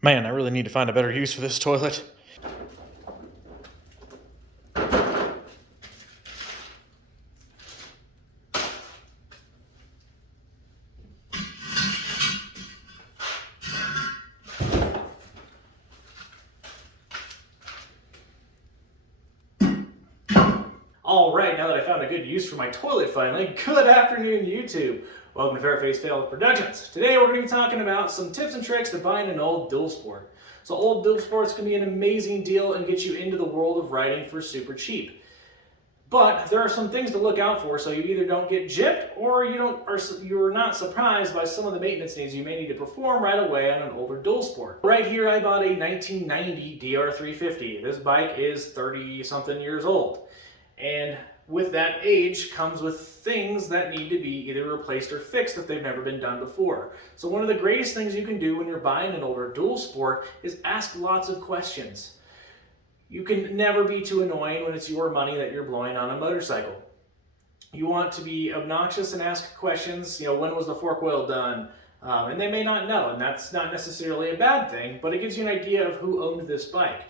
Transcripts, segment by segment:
Man, I really need to find a better use for this toilet. Alright, now that I found a good use for my toilet finally, good afternoon YouTube! Welcome to Fairface Failed Productions. Today we're going to be talking about some tips and tricks to buying an old dual sport. So old dual sports can be an amazing deal and get you into the world of riding for super cheap. But there are some things to look out for so you either don't get gypped or you're not surprised by some of the maintenance needs you may need to perform right away on an older dual sport. Right here I bought a 1990 DR350. This bike is 30 something years old. And with that age comes with things that need to be either replaced or fixed if they've never been done before. So one of the greatest things you can do when you're buying an older dual sport is ask lots of questions. You can never be too annoying when it's your money that you're blowing on a motorcycle. You want to be obnoxious and ask questions, when was the fork oil done? And they may not know, and that's not necessarily a bad thing, but it gives you an idea of who owned this bike.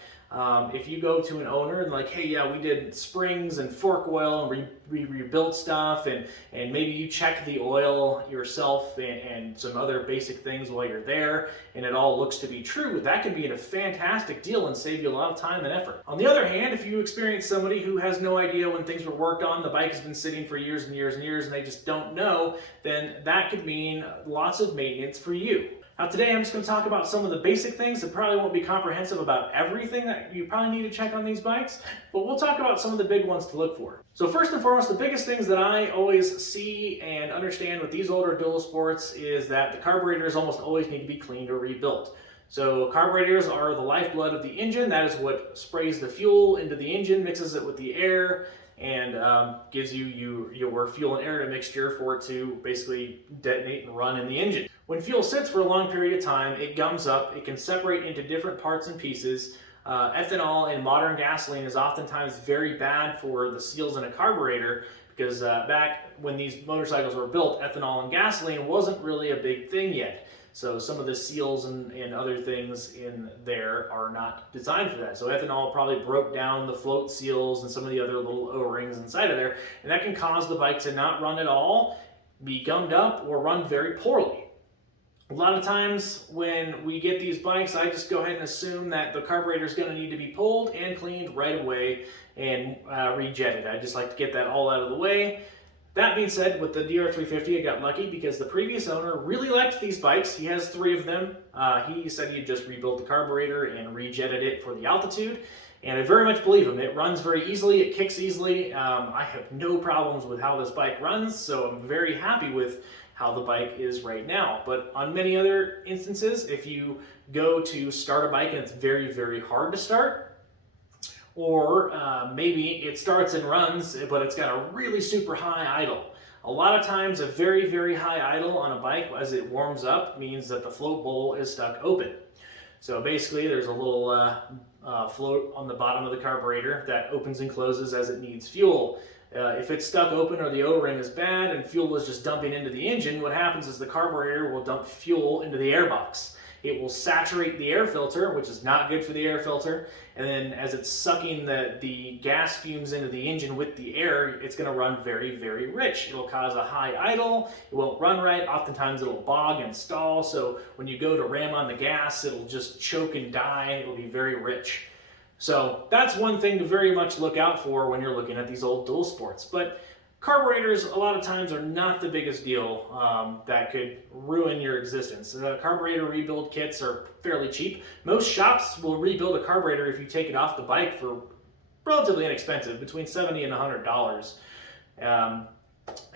If you go to an owner and like, hey, yeah, we did springs and fork oil and we rebuilt stuff, and maybe you check the oil yourself and some other basic things while you're there, and it all looks to be true, that can be a fantastic deal and save you a lot of time and effort. On the other hand, if you experience somebody who has no idea when things were worked on, the bike has been sitting for years and years and years, and they just don't know, then that could mean lots of maintenance for you. Now today I'm just going to talk about some of the basic things that probably won't be comprehensive about everything that you probably need to check on these bikes, but we'll talk about some of the big ones to look for. So first and foremost, the biggest things that I always see and understand with these older dual sports is that the carburetors almost always need to be cleaned or rebuilt. So carburetors are the lifeblood of the engine. That is what sprays the fuel into the engine, mixes it with the air, and gives you your fuel and air mixture for it to basically detonate and run in the engine. When fuel sits for a long period of time, it gums up, it can separate into different parts and pieces. Ethanol in modern gasoline is oftentimes very bad for the seals in a carburetor because back when these motorcycles were built, ethanol in gasoline wasn't really a big thing yet. So some of the seals and other things in there are not designed for that. So ethanol probably broke down the float seals and some of the other little O-rings inside of there, and that can cause the bike to not run at all, be gummed up, or run very poorly. A lot of times when we get these bikes, I just go ahead and assume that the carburetor is going to need to be pulled and cleaned right away and rejetted. I just like to get that all out of the way. That being said, with the DR350, I got lucky because the previous owner really liked these bikes. He has 3 of them. He said he had just rebuilt the carburetor and rejetted it for the altitude, and I very much believe him. It runs very easily, it kicks easily. I have no problems with how this bike runs, so I'm very happy with how the bike is right now. But on many other instances, if you go to start a bike and it's very, very hard to start, or maybe it starts and runs, but it's got a really super high idle. A lot of times a very, very high idle on a bike as it warms up means that the float bowl is stuck open. So basically there's a little float on the bottom of the carburetor that opens and closes as it needs fuel. If it's stuck open or the O-ring is bad and fuel is just dumping into the engine, what happens is the carburetor will dump fuel into the airbox. It will saturate the air filter, which is not good for the air filter, and then as it's sucking the gas fumes into the engine with the air, it's going to run very, very rich. It'll cause a high idle, it won't run right, oftentimes it'll bog and stall, so when you go to ram on the gas, it'll just choke and die, it'll be very rich. So that's one thing to very much look out for when you're looking at these old dual sports. But carburetors a lot of times are not the biggest deal that could ruin your existence. Carburetor rebuild kits are fairly cheap. Most shops will rebuild a carburetor if you take it off the bike for relatively inexpensive, between $70 and $100.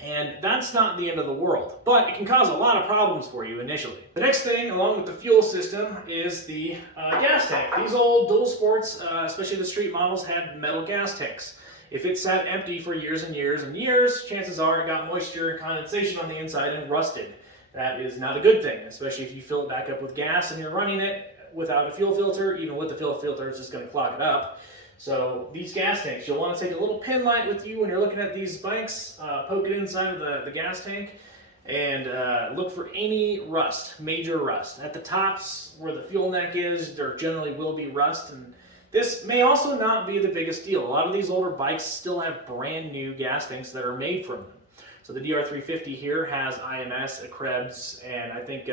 And that's not the end of the world, but it can cause a lot of problems for you initially. The next thing, along with the fuel system, is the gas tank. These old dual sports, especially the street models, had metal gas tanks. If it sat empty for years and years and years, chances are it got moisture and condensation on the inside and rusted. That is not a good thing, especially if you fill it back up with gas and you're running it without a fuel filter. Even with the fuel filter, it's just going to clog it up. So these gas tanks, you'll want to take a little pin light with you when you're looking at these bikes, poke it inside of the gas tank, and look for any rust, major rust. At the tops where the fuel neck is, there generally will be rust, and this may also not be the biggest deal. A lot of these older bikes still have brand new gas tanks that are made from them. So the DR350 here has IMS, Krebs, and I think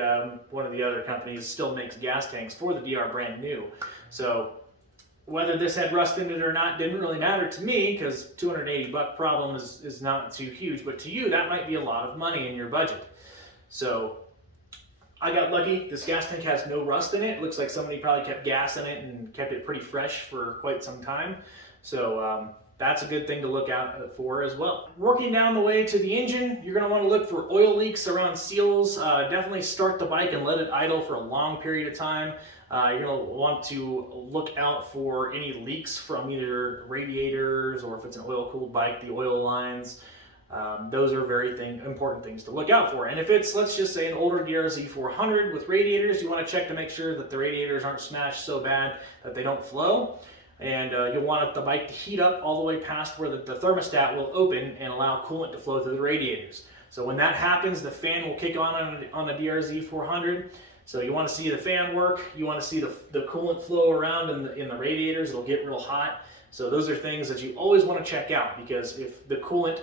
one of the other companies still makes gas tanks for the DR brand new. So whether this had rust in it or not didn't really matter to me, because $280 problem is not too huge, but to you that might be a lot of money in your budget. So I got lucky. This gas tank has no rust in it. It looks like somebody probably kept gas in it and kept it pretty fresh for quite some time. So that's a good thing to look out for as well. Working down the way to the engine, you're going to want to look for oil leaks around seals. Definitely start the bike and let it idle for a long period of time. You're going to want to look out for any leaks from either radiators, or if it's an oil-cooled bike, the oil lines. Those are very important things to look out for. And if it's, let's just say, an older DRZ 400 with radiators, you want to check to make sure that the radiators aren't smashed so bad that they don't flow. And you'll want the bike to heat up all the way past where the thermostat will open and allow coolant to flow through the radiators. So when that happens, the fan will kick on a DRZ 400. So you want to see the fan work. You want to see the coolant flow around in the radiators. It'll get real hot. So those are things that you always want to check out, because if the coolant,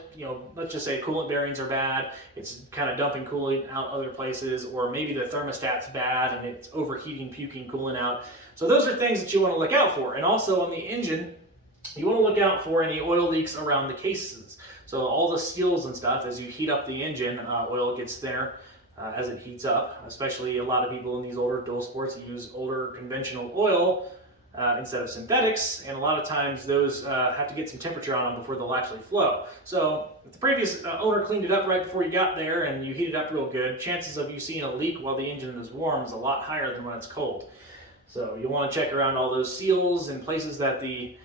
let's just say coolant bearings are bad, it's kind of dumping coolant out other places, or maybe the thermostat's bad and it's overheating, puking coolant out. So those are things that you want to look out for. And also on the engine, you want to look out for any oil leaks around the cases. So all the seals and stuff, as you heat up the engine, oil gets thinner as it heats up. Especially a lot of people in these older dual sports use older conventional oil instead of synthetics, and a lot of times those have to get some temperature on them before they'll actually flow. So if the previous owner cleaned it up right before you got there and you heat it up real good, chances of you seeing a leak while the engine is warm is a lot higher than when it's cold. So you'll want to check around all those seals and places that the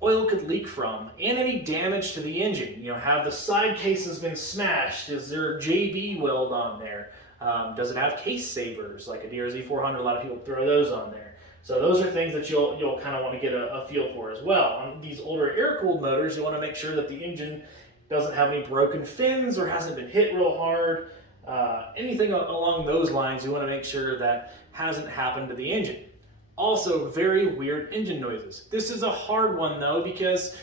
oil could leak from, and any damage to the engine. Have the side cases been smashed? Is there a JB weld on there? Does it have case savers like a DRZ 400? A lot of people throw those on there. So those are things that you'll kind of want to get a feel for as well. On these older air-cooled motors, you want to make sure that the engine doesn't have any broken fins or hasn't been hit real hard. Anything along those lines, you want to make sure that hasn't happened to the engine. Also, very weird engine noises. This is a hard one though, because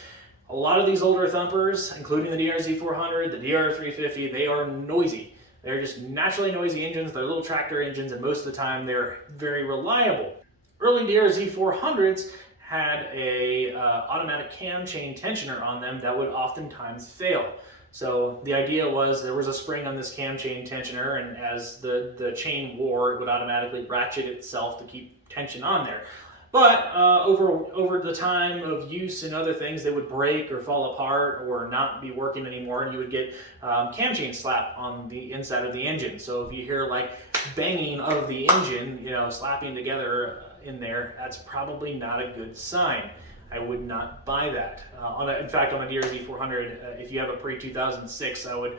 a lot of these older thumpers, including the DRZ 400, the DR350, they are noisy. They're just naturally noisy engines. They're little tractor engines, and most of the time they're very reliable. Early DRZ 400s had a automatic cam chain tensioner on them that would oftentimes fail. So the idea was there was a spring on this cam chain tensioner, and as the chain wore, it would automatically ratchet itself to keep tension on there. But over the time of use and other things, they would break or fall apart or not be working anymore, and you would get cam chain slap on the inside of the engine. So if you hear like banging of the engine, slapping together in there, that's probably not a good sign. I would not buy that. In fact, on a DRZ 400, if you have a pre-2006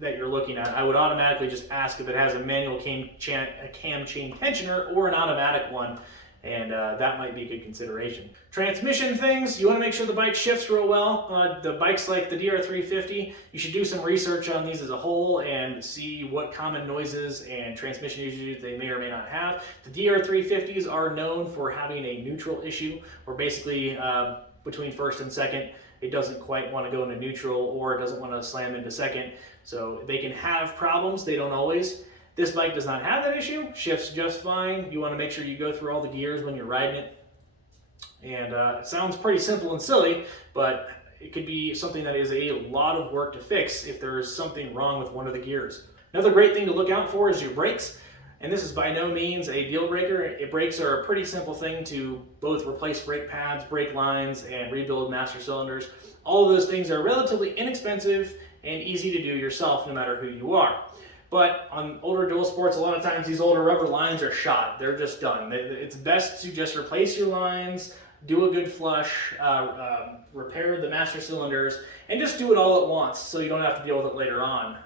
that you're looking at, I would automatically just ask if it has a manual cam chain tensioner or an automatic one, and that might be a good consideration. Transmission things, you want to make sure the bike shifts real well. The bikes like the DR350, you should do some research on these as a whole and see what common noises and transmission issues they may or may not have. The DR350s are known for having a neutral issue, where basically between first and second, it doesn't quite want to go into neutral, or it doesn't want to slam into second. So they can have problems, they don't always. This bike does not have that issue, shifts just fine. You want to make sure you go through all the gears when you're riding it. And it sounds pretty simple and silly, but it could be something that is a lot of work to fix if there is something wrong with one of the gears. Another great thing to look out for is your brakes. And this is by no means a deal breaker. Brakes are a pretty simple thing to both replace brake pads, brake lines, and rebuild master cylinders. All of those things are relatively inexpensive and easy to do yourself, no matter who you are. But on older dual sports, a lot of times these older rubber lines are shot. They're just done. It's best to just replace your lines, do a good flush, repair the master cylinders, and just do it all at once so you don't have to deal with it later on.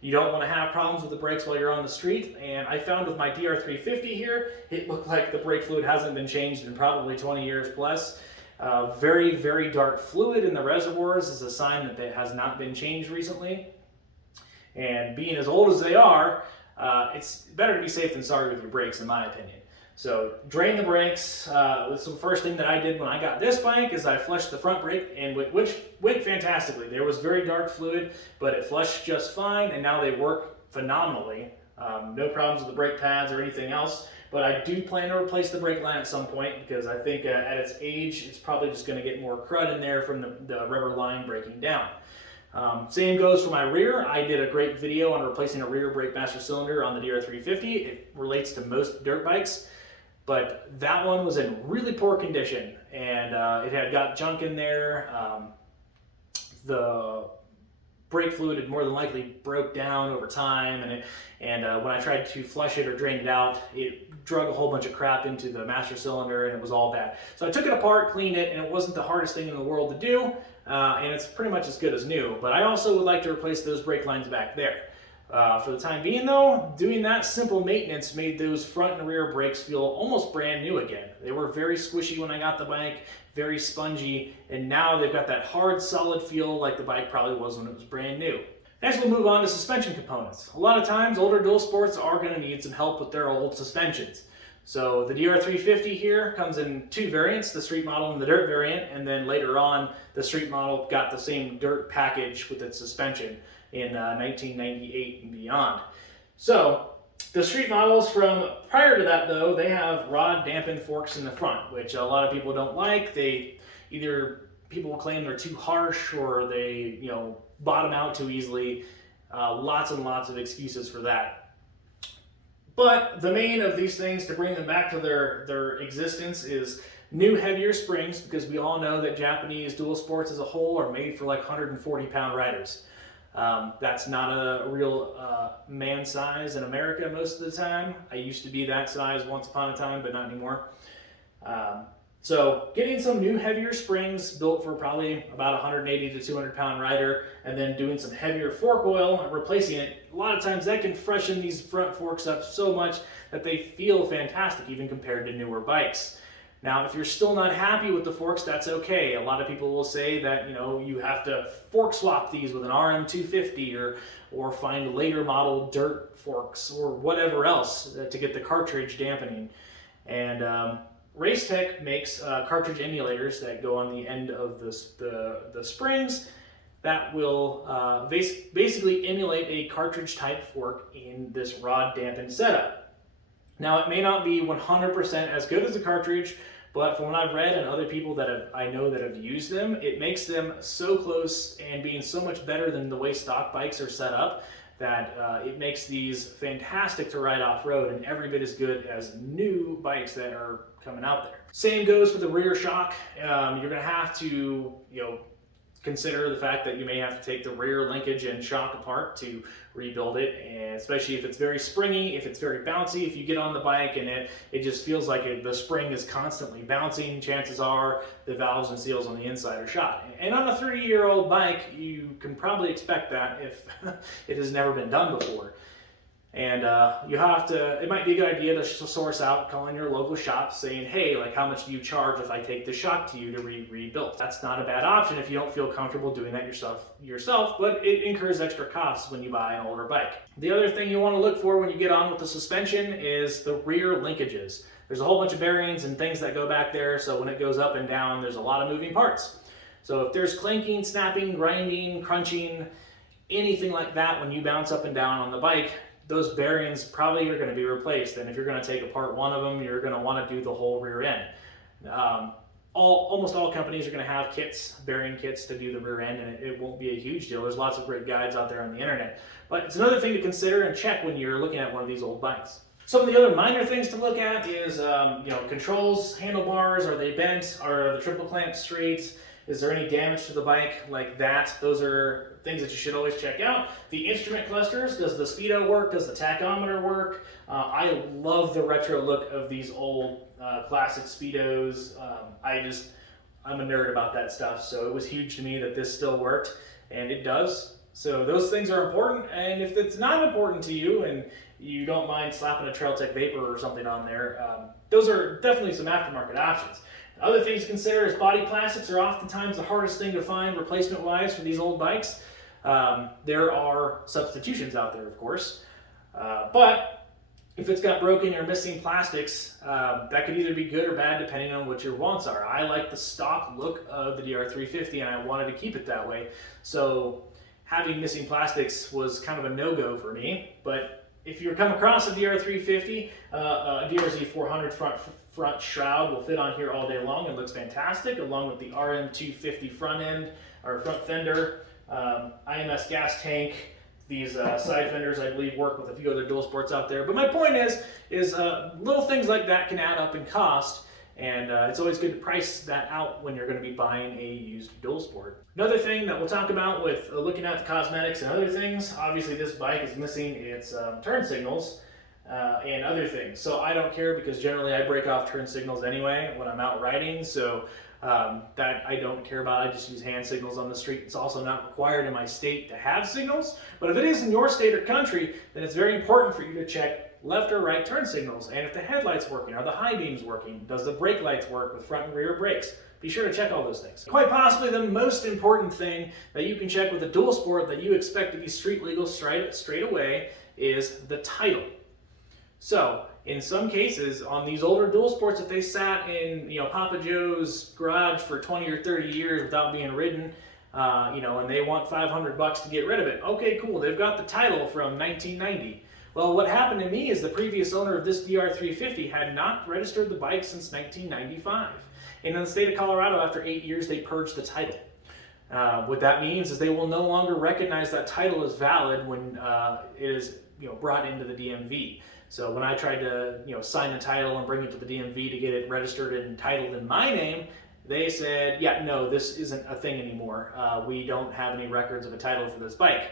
You don't want to have problems with the brakes while you're on the street, and I found with my DR350 here, it looked like the brake fluid hasn't been changed in probably 20 years plus. Very, very dark fluid in the reservoirs is a sign that it has not been changed recently. And being as old as they are, it's better to be safe than sorry with your brakes, in my opinion. So drain the brakes. This is the first thing that I did when I got this bike is I flushed the front brake, and which went fantastically. There was very dark fluid, but it flushed just fine, and now they work phenomenally. No problems with the brake pads or anything else. But I do plan to replace the brake line at some point because I think at its age, it's probably just going to get more crud in there from the rubber line breaking down. Same goes for my rear. I did a great video on replacing a rear brake master cylinder on the DR350. It relates to most dirt bikes, but that one was in really poor condition, and it had got junk in there. The brake fluid had more than likely broke down over time, and when I tried to flush it or drain it out, it drug a whole bunch of crap into the master cylinder, and it was all bad. So I took it apart, cleaned it, and it wasn't the hardest thing in the world to do, and it's pretty much as good as new. But I also would like to replace those brake lines back there. For the time being though, doing that simple maintenance made those front and rear brakes feel almost brand new again. They were very squishy when I got the bike, very spongy, and now they've got that hard, solid feel like the bike probably was when it was brand new. Next, we'll move on to suspension components. A lot of times, older dual sports are going to need some help with their old suspensions. So the DR350 here comes in two variants, the street model and the dirt variant, and then later on, the street model got the same dirt package with its suspension in 1998 and beyond. So the street models from prior to that though, they have rod dampened forks in the front, which a lot of people don't like. People will claim they're too harsh, or they bottom out too easily. Lots and lots of excuses for that. But the main of these things to bring them back to their existence is new heavier springs, because we all know that Japanese dual sports as a whole are made for like 140-pound riders. That's not a real man size in America most of the time. I used to be that size once upon a time, but not anymore. So getting some new heavier springs built for probably about 180 to 200-pound rider, and then doing some heavier fork oil and replacing it, a lot of times that can freshen these front forks up so much that they feel fantastic even compared to newer bikes. Now, if you're still not happy with the forks, that's okay. A lot of people will say that you have to fork swap these with an RM250 or find later model dirt forks or whatever else to get the cartridge dampening. And Racetech makes cartridge emulators that go on the end of the springs that will basically emulate a cartridge type fork in this rod dampened setup. Now, it may not be 100% as good as the cartridge, but from what I've read and other people that I know that have used them, it makes them so close and being so much better than the way stock bikes are set up that it makes these fantastic to ride off-road and every bit as good as new bikes that are coming out there. Same goes for the rear shock. You're going to have to consider the fact that you may have to take the rear linkage and shock apart to rebuild it, and especially if it's very springy, if it's very bouncy. If you get on the bike and it just feels like the spring is constantly bouncing, chances are the valves and seals on the inside are shot. And on a 30-year-old bike, you can probably expect that if it has never been done before. And it might be a good idea to source out, calling your local shop saying, hey, like, how much do you charge if I take the shock to you to rebuild? That's not a bad option if you don't feel comfortable doing that yourself, but it incurs extra costs when you buy an older bike. The other thing you want to look for when you get on with the suspension is the rear linkages. There's a whole bunch of bearings and things that go back there, so when it goes up and down, there's a lot of moving parts. So if there's clinking, snapping, grinding, crunching, anything like that when you bounce up and down on the bike, those bearings probably are going to be replaced. And if you're going to take apart one of them, you're going to want to do the whole rear end. Almost all companies are going to have bearing kits to do the rear end, and it won't be a huge deal. There's lots of great guides out there on the internet. But it's another thing to consider and check when you're looking at one of these old bikes. Some of the other minor things to look at is, controls, handlebars. Are they bent? Are the triple clamps straight? Is there any damage to the bike like that? Those are things that you should always check out. The instrument clusters, does the speedo work? Does the tachometer work? I love the retro look of these old classic speedos. I'm a nerd about that stuff, so it was huge to me that this still worked, and it does. So those things are important, and if it's not important to you and you don't mind slapping a Trailtech Vapor or something on there, those are definitely some aftermarket options. Other things to consider is body plastics are oftentimes the hardest thing to find replacement-wise for these old bikes. There are substitutions out there, of course, but if it's got broken or missing plastics, that could either be good or bad depending on what your wants are. I like the stock look of the DR350 and I wanted to keep it that way. So having missing plastics was kind of a no-go for me. But if you come across a DR350, a DRZ400 front shroud will fit on here all day long. It looks fantastic, along with the RM250 front end or front fender, IMS gas tank. These side fenders, I believe, work with a few other dual sports out there. But my point is little things like that can add up in cost, and it's always good to price that out when you're going to be buying a used dual sport. Another thing that we'll talk about with looking at the cosmetics and other things, obviously this bike is missing its turn signals and other things. So I don't care because generally I break off turn signals anyway when I'm out riding. So that I don't care about. I just use hand signals on the street. It's also not required in my state to have signals, but if it is in your state or country, then it's very important for you to check left or right turn signals, and if the headlight's working, are the high beams working, does the brake lights work with front and rear brakes. Be sure to check all those things. Quite possibly the most important thing that you can check with a dual sport that you expect to be street legal straight away is the title. So in some cases, on these older dual sports, if they sat in Papa Joe's garage for 20 or 30 years without being ridden, and they want $500 to get rid of it, okay, cool, they've got the title from 1990. Well, what happened to me is the previous owner of this DR350 had not registered the bike since 1995. And in the state of Colorado, after 8 years, they purged the title. What that means is they will no longer recognize that title as valid when it is brought into the DMV. So when I tried to sign the title and bring it to the DMV to get it registered and titled in my name, they said, yeah, no, this isn't a thing anymore. We don't have any records of a title for this bike.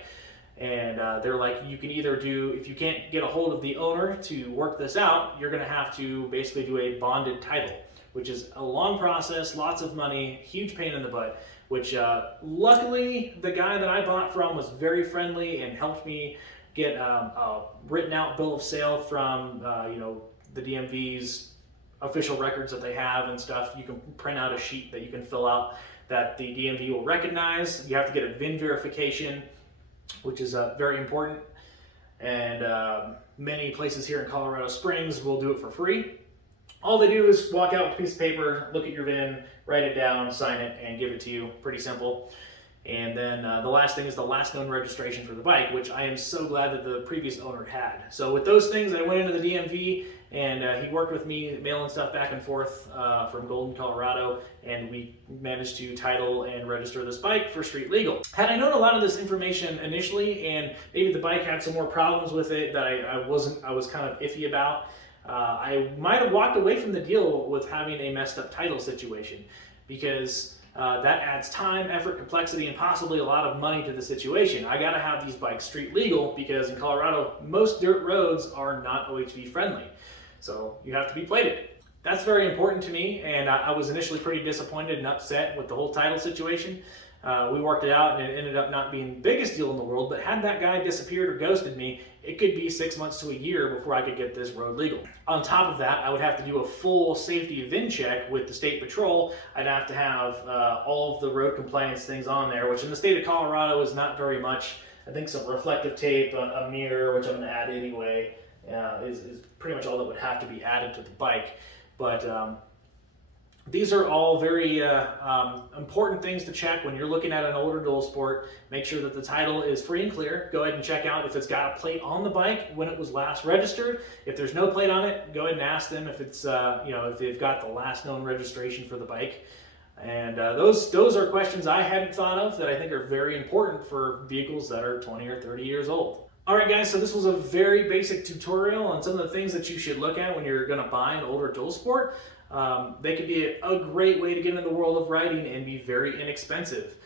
And they're like, you can either if you can't get a hold of the owner to work this out, you're going to have to basically do a bonded title, which is a long process, lots of money, huge pain in the butt, which luckily the guy that I bought from was very friendly and helped me get a written out bill of sale from the DMV's official records that they have and stuff. You can print out a sheet that you can fill out that the DMV will recognize. You have to get a Vin Verification, which is very important, and many places here in Colorado Springs will do it for free. All they do is walk out with a piece of paper, look at your VIN, write it down, sign it, and give it to you. Pretty simple. And then the last thing is the last known registration for the bike, which I am so glad that the previous owner had. So with those things, I went into the DMV, and he worked with me mailing stuff back and forth from Golden, Colorado, and we managed to title and register this bike for street legal. Had I known a lot of this information initially, and maybe the bike had some more problems with it that I was kind of iffy about, I might have walked away from the deal with having a messed up title situation, because that adds time, effort, complexity, and possibly a lot of money to the situation. I gotta have these bikes street legal because in Colorado, most dirt roads are not OHV friendly. So you have to be plated. That's very important to me, and I was initially pretty disappointed and upset with the whole title situation. We worked it out, and it ended up not being the biggest deal in the world, but had that guy disappeared or ghosted me, it could be 6 months to a year before I could get this road legal. On top of that, I would have to do a full safety VIN check with the state patrol. I'd have to have all of the road compliance things on there, which in the state of Colorado is not very much. I think some reflective tape, a mirror, which I'm gonna add anyway, is pretty much all that would have to be added to the bike. But these are all very important things to check when you're looking at an older dual sport. Make sure that the title is free and clear. Go ahead and check out if it's got a plate on the bike when it was last registered. If there's no plate on it, go ahead and ask them if it's if they've got the last known registration for the bike. And those are questions I hadn't thought of that I think are very important for vehicles that are 20 or 30 years old. Alright guys, so this was a very basic tutorial on some of the things that you should look at when you're going to buy an older dual sport. They can be a great way to get into the world of riding and be very inexpensive.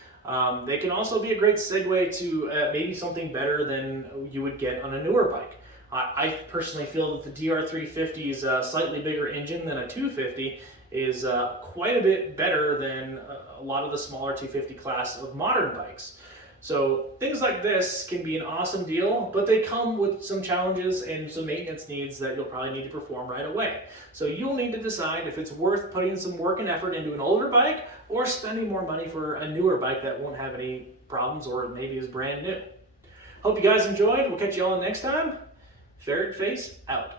They can also be a great segue to maybe something better than you would get on a newer bike. I personally feel that the DR350's slightly bigger engine than a 250 is quite a bit better than a lot of the smaller 250 class of modern bikes. So things like this can be an awesome deal, but they come with some challenges and some maintenance needs that you'll probably need to perform right away. So you'll need to decide if it's worth putting some work and effort into an older bike or spending more money for a newer bike that won't have any problems or maybe is brand new. Hope you guys enjoyed. We'll catch you all next time. Ferret Face out.